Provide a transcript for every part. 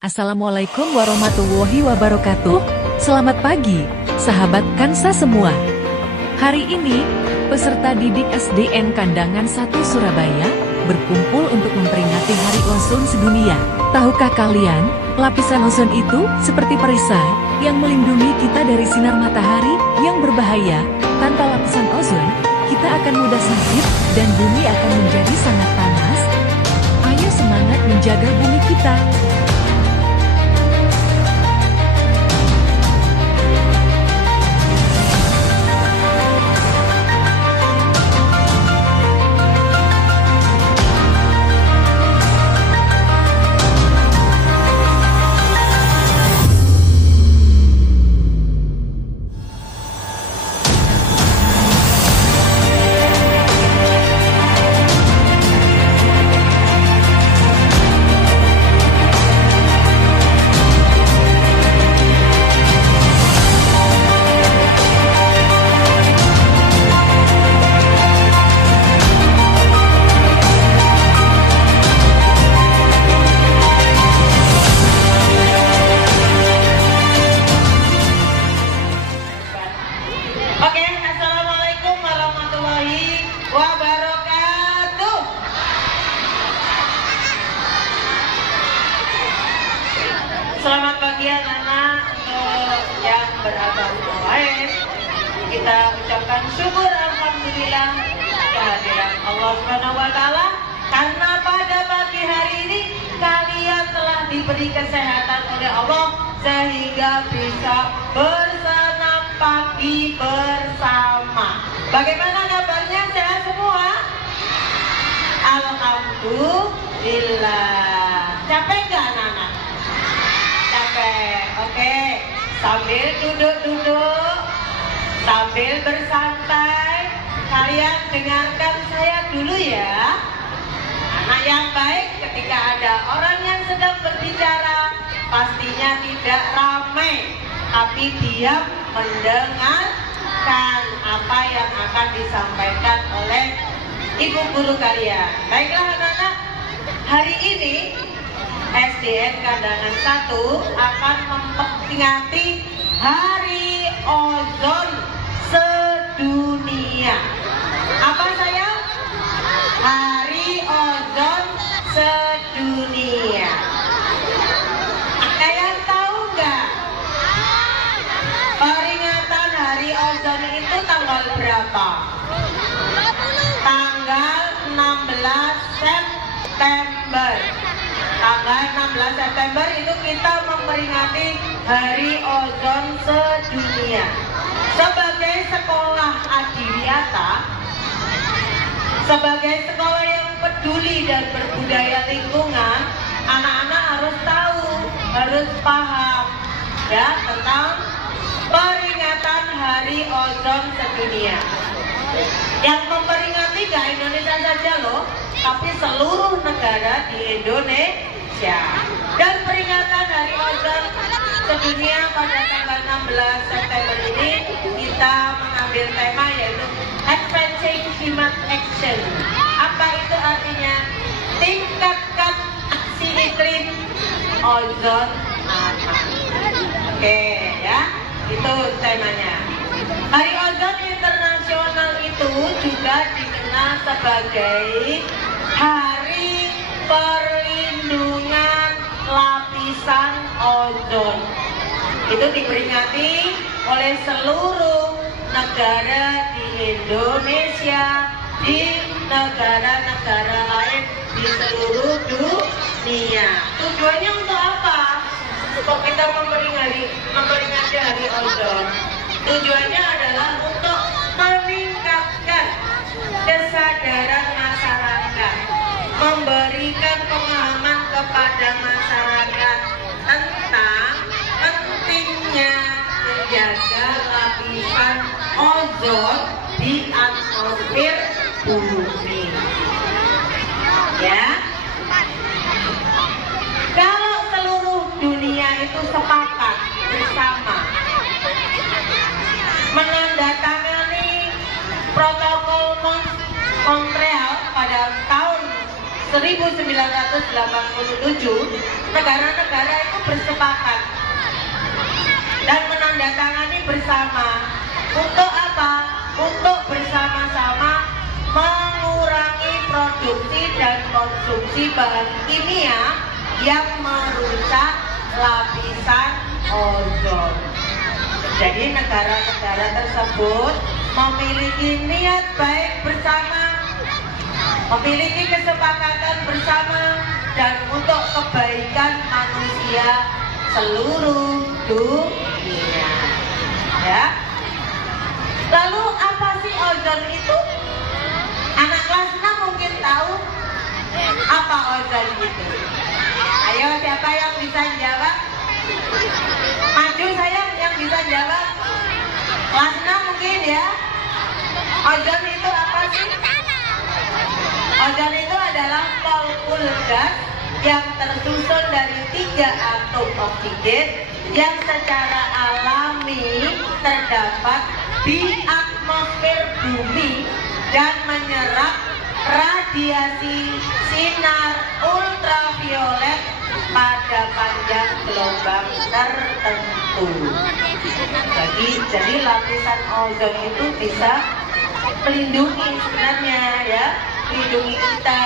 Assalamualaikum warahmatullahi wabarakatuh. Selamat pagi, sahabat Kansa semua. Hari ini, peserta didik SDN Kandangan 1 Surabaya berkumpul untuk memperingati Hari Ozon Sedunia. Tahukah kalian, lapisan ozon itu seperti perisai yang melindungi kita dari sinar matahari yang berbahaya. Tanpa lapisan ozon, kita akan mudah sakit dan bumi akan menjadi sangat panas. Ayo semangat menjaga bumi kita. Selamat pagi anak-anak. Untuk yang beragama lain, kita ucapkan syukur alhamdulillah kehadiran Allah Subhanahu wa taala karena pada pagi hari ini kalian telah diberi kesehatan oleh Allah sehingga bisa bersenam pagi bersama. Bagaimana kabarnya, sehat semua? Alhamdulillah. Capek nggak anak-anak? Oke, sambil duduk-duduk, sambil bersantai, kalian dengarkan saya dulu ya. Anak yang baik, ketika ada orang yang sedang berbicara, pastinya tidak ramai, tapi diam mendengarkan apa yang akan disampaikan oleh ibu guru kalian. Baiklah anak-anak, hari ini SDN Kandangan 1 akan memperingati Hari Ozon Sedunia. Apa sayang? Hari Ozon Sedunia. Ada yang tahu nggak? Peringatan Hari Ozon itu tanggal berapa? Tanggal 16 September. Tanggal 16 September itu kita memperingati Hari Ozon Sedunia. Sebagai sekolah adiwiyata, sebagai sekolah yang peduli dan berbudaya lingkungan, anak-anak harus tahu, harus paham ya tentang peringatan Hari Ozon Sedunia. Yang memperingati gak Indonesia saja loh, tapi seluruh negara di Indonesia. Dan peringatan Hari Ozon Sedunia pada tanggal 16 September ini kita mengambil tema yaitu Advancing Climate Action. Apa itu artinya? Tingkatkan aksi iklim ozon aman. Oke ya, itu temanya. Hari Ozon Internasional itu juga dikenal sebagai Hari Perlindungan Lapisan Ozon. Itu diperingati oleh seluruh negara di Indonesia, di negara-negara lain di seluruh dunia. Tujuannya untuk apa? Kok kita memperingati Hari Ozon? Tujuannya adalah untuk meningkatkan kesadaran masyarakat, memberikan pemahaman kepada masyarakat tentang pentingnya menjaga lapisan ozon di atmosfer bumi. Ya, kalau seluruh dunia itu sepakat bersama menandatangani protokol Montreal pada tahun 1987, negara-negara itu tangani bersama. Untuk apa? Untuk bersama-sama mengurangi produksi dan konsumsi bahan kimia yang merusak lapisan ozon. Jadi negara-negara tersebut memiliki niat baik bersama, memiliki kesepakatan bersama dan untuk kebaikan manusia seluruh dunia. Ya. Lalu apa sih ozon itu? Anak kelas 6 mungkin tahu apa ozon itu. Ayo, siapa yang bisa jawab? Maju sayang yang bisa jawab. Kelas 6 mungkin ya. Ozon itu apa sih? Ozon itu adalah molekul gas yang tersusun dari 3 atom oksigen yang secara alami terdapat di atmosfer bumi dan menyerap radiasi sinar ultraviolet pada panjang gelombang tertentu. Jadi lapisan ozon itu bisa melindungi sebenarnya ya, melindungi kita.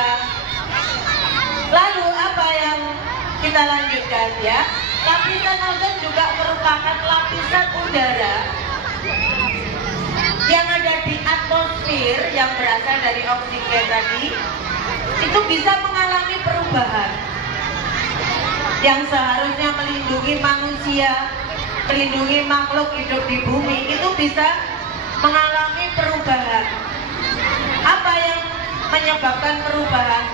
Lalu apa yang kita lanjutkan ya? Lapisan ozon juga merupakan lapisan udara yang ada di atmosfer yang berasal dari oksigen tadi, itu bisa mengalami perubahan yang seharusnya melindungi manusia, melindungi makhluk hidup di bumi, itu bisa mengalami perubahan. Apa yang menyebabkan perubahan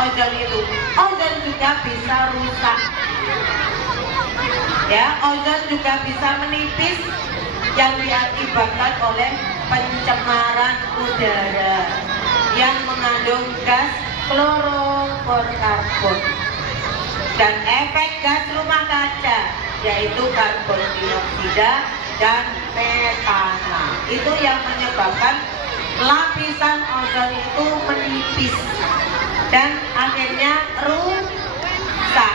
ozon itu? Ozon juga bisa rusak. Ya, ozon juga bisa menipis yang diakibatkan oleh pencemaran udara yang mengandung gas klorofluorkarbon dan efek gas rumah kaca, yaitu karbon dioksida dan metana. Itu yang menyebabkan lapisan ozon itu menipis dan akhirnya rusak.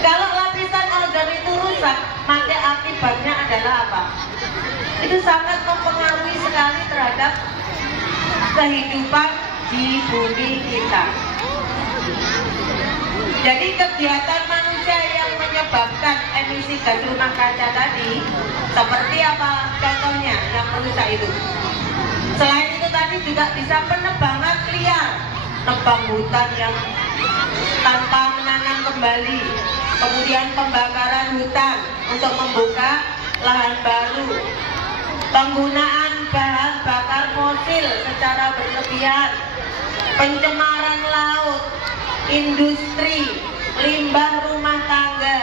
Kalau lapisan ozon itu rusak, maka akibatnya adalah apa? Itu sangat mempengaruhi sekali terhadap kehidupan di bumi kita. Jadi kegiatan manusia yang menyebabkan emisi gas rumah kaca tadi, seperti apa contohnya yang merusak itu? Selain itu tadi juga bisa penebangan liar, nebang hutan yang tanpa menanam kembali, kemudian pembakaran hutan untuk membuka lahan baru, penggunaan bahan bakar fosil secara berlebihan, pencemaran laut, industri, limbah rumah tangga,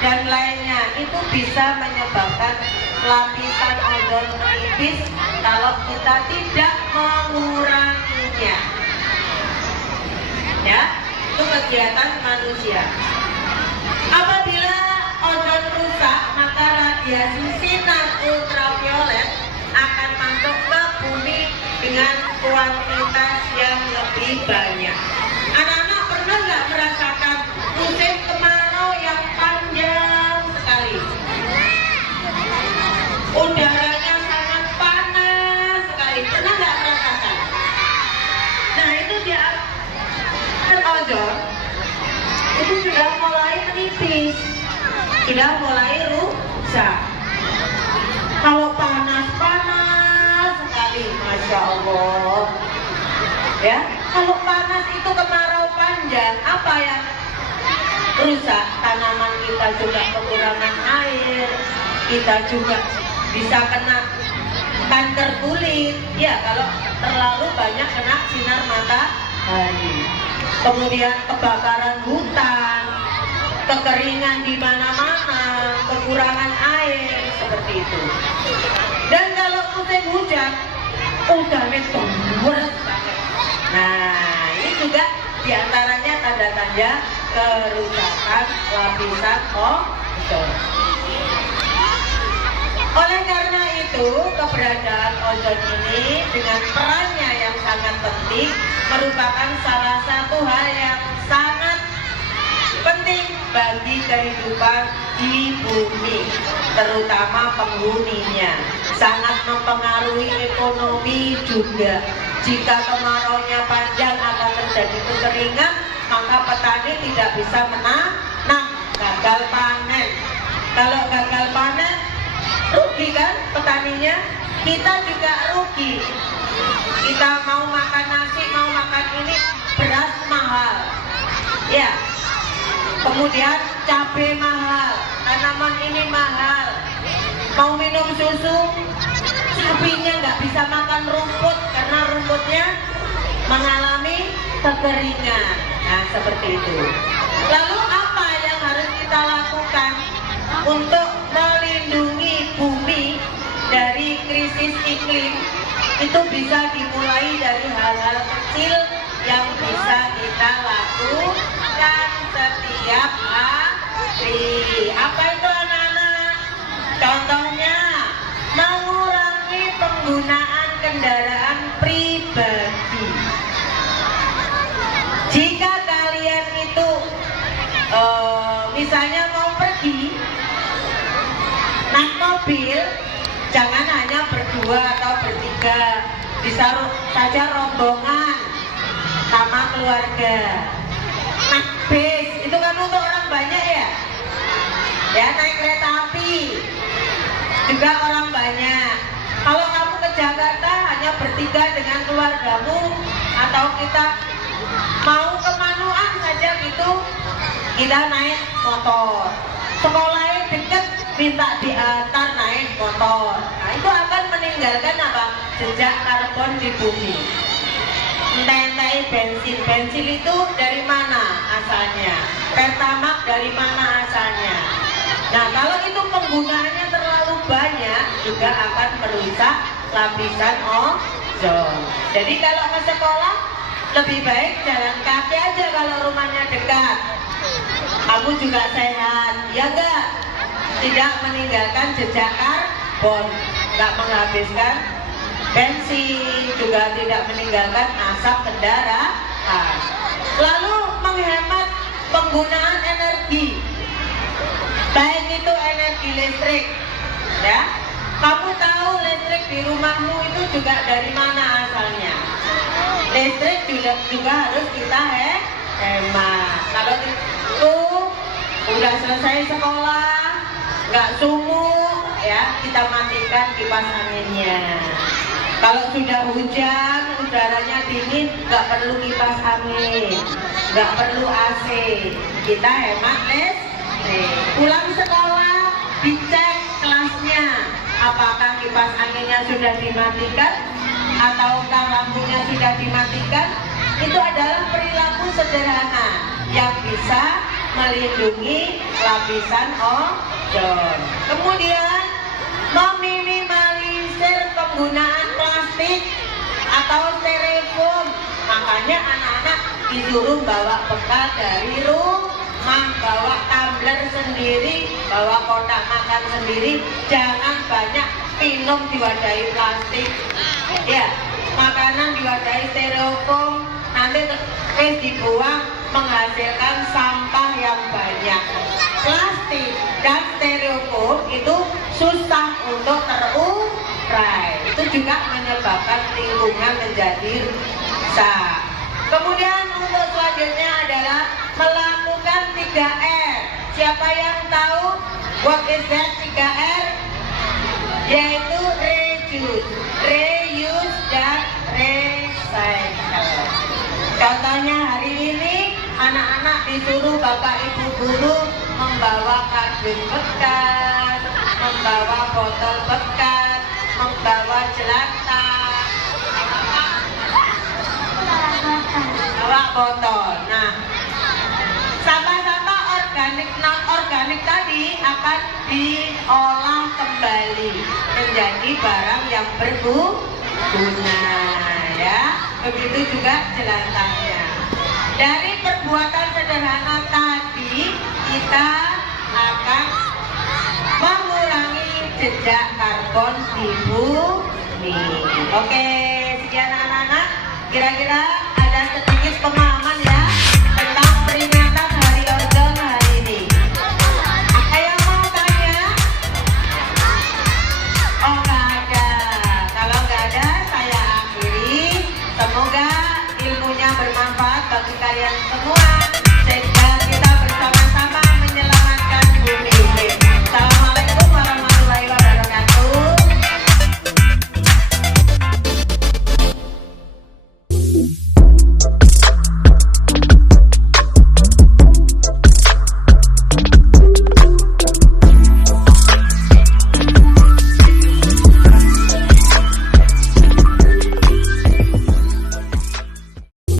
dan lainnya. Itu bisa menyebabkan lapisan ozon menipis kalau kita tidak menguranginya. Ya, itu kegiatan manusia. Apabila ozon rusak, maka radiasi sinar ultraviolet akan masuk ke bumi dengan kuantitas yang lebih banyak. Anak-anak pernah nggak merasakan musim kemarau yang panjang sekali? Udaranya sangat panas sekali. Pernah nggak merasakan? Nah, itu dia ozon itu sudah mulai menipis, sudah mulai rusak. Kalau panas sekali, masya Allah. Ya, kalau panas itu kemarau panjang, apa yang rusak? Tanaman kita juga kekurangan air, kita juga bisa kena kanker kulit. Ya, kalau terlalu banyak kena sinar matahari. Kemudian kebakaran hutan, kekeringan di mana-mana, kekurangan air, seperti itu. Dan kalau musim hujan, udaranya deras banget. Nah, ini juga diantaranya tanda-tanda kerusakan lapisan ozon. Oleh karena itu, keberadaan ozon ini dengan perannya yang sangat penting merupakan salah satu hal yang sangat penting bagi kehidupan di bumi, terutama penghuninya. Sangat mempengaruhi ekonomi juga. Jika kemaraunya panjang akan terjadi kekeringan, maka petani tidak bisa menanam, gagal panen. Kalau gagal panen, rugi kan petaninya? Kita juga rugi. Kita mau makan nasi, mau makan ini, beras mahal, ya. Kemudian cabai mahal, tanaman ini mahal. Mau minum susu, sapinya nggak bisa makan rumput karena rumputnya mengalami kekeringan. Nah, seperti itu. Lalu apa yang harus kita lakukan untuk melindungi bumi dari krisis iklim? Itu bisa dimulai dari hal-hal kecil yang bisa kita lakukan setiap hari. Apa itu anak-anak? Contohnya, mengurangi penggunaan kendaraan pribadi. Jika kalian itu misalnya mau pergi naik mobil, jangan hanya berdua atau bertiga, bisa saja rombongan sama keluarga. Naik bis itu kan untuk orang banyak ya. Ya, naik kereta api juga orang banyak. Kalau kamu ke Jakarta hanya bertiga dengan keluargamu, atau kita mau ke Manuan saja gitu, kita naik motor. Sekolahnya deket, minta diantar naik motor. Nah, itu akan meninggalkan apa? Jejak karbon di bumi. Entah-entah bensin itu dari mana asalnya? Pertamax dari mana asalnya? Nah, kalau itu penggunaannya terlalu banyak, juga akan merusak lapisan ozon. Jadi kalau ke sekolah, lebih baik jalan kaki aja kalau rumahnya dekat. Kamu juga sehat, ya enggak? Tidak meninggalkan jejak karbon, enggak menghabiskan bensin, juga tidak meninggalkan asap kendaraan. Lalu menghemat penggunaan energi, baik itu energi listrik, ya. Kamu tahu listrik di rumahmu itu juga dari mana asalnya? Listrik juga harus kita hemat. Kalau itu udah selesai sekolah, nggak sumuk, ya, kita matikan kipas anginnya. Kalau sudah hujan, udaranya dingin, nggak perlu kipas angin, nggak perlu AC, kita hemat listrik. Pulang sekolah, dicek kelasnya, apakah kipas anginnya sudah dimatikan, ataukah lampunya sudah dimatikan. Itu adalah perilaku sederhana yang bisa melindungi lapisan ozon. Kemudian, meminimalisir penggunaan plastik atau styrofoam. Makanya anak-anak disuruh bawa bekal dari rumah, bawa tumbler sendiri, bawa kotak makan sendiri. Jangan banyak minum diwadahi plastik, ya. Makanan diwadahi styrofoam, nanti dibuang, menghasilkan sampah yang banyak. Plastik dan styrofoam itu susah untuk terurai. Itu juga menyebabkan lingkungan menjadi rusak. Kemudian untuk selanjutnya adalah melakukan 3R. Siapa yang tahu what is that 3R? Yaitu reuse, dan recycle. Contohnya hari ini anak-anak disuruh bapak ibu guru membawa kardus bekas, membawa botol bekas, membawa jelantah, bawa botol. Nah, sampah-sampah organik non organik tadi akan diolah kembali menjadi barang yang berguna, ya. Begitu juga jelantahnya. Dari perbuatan sederhana tadi, kita akan mengurangi jejak karbon di bumi. Oke, sekian anak-anak. Kira-kira ada sedikit pemahaman ya tentang peringatan Hari Ozon hari ini. Ada yang mau tanya? ilmunya bermanfaat bagi kalian semua.